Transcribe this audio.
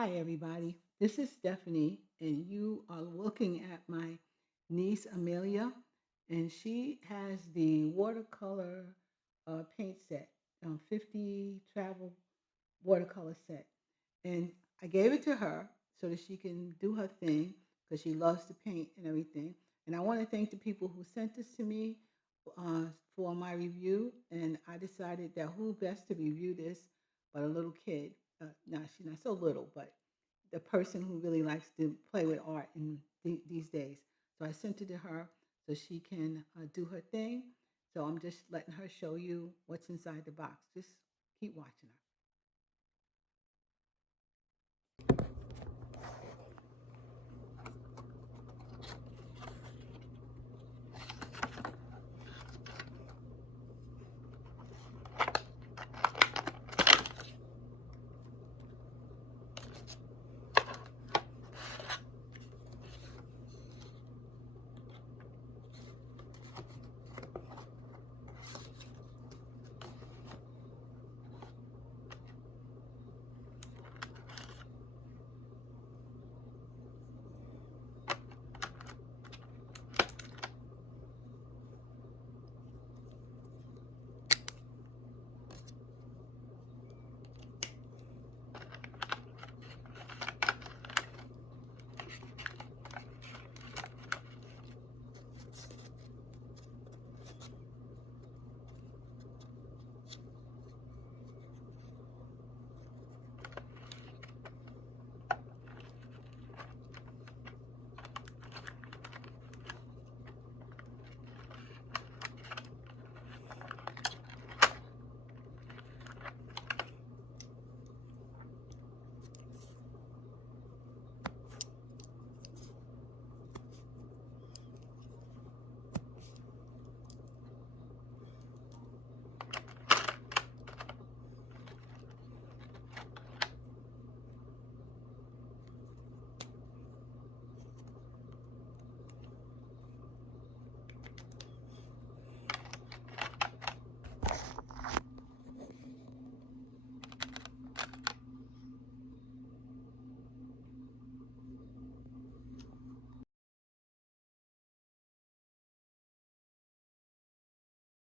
Hi, everybody. This is Stephanie, and you are looking at my niece Amelia, and she has the watercolor paint set, 50 travel watercolor set. And I gave it to her so that she can do her thing because she loves to paint and everything. And I want to thank the people who sent this to me uh, for my review. And I decided that who best to review this but a little kid. Now, she's not so little, but the person who really likes to play with art in these days. So I sent it to her so she can do her thing. So I'm just letting her show you what's inside the box. Just keep watching her.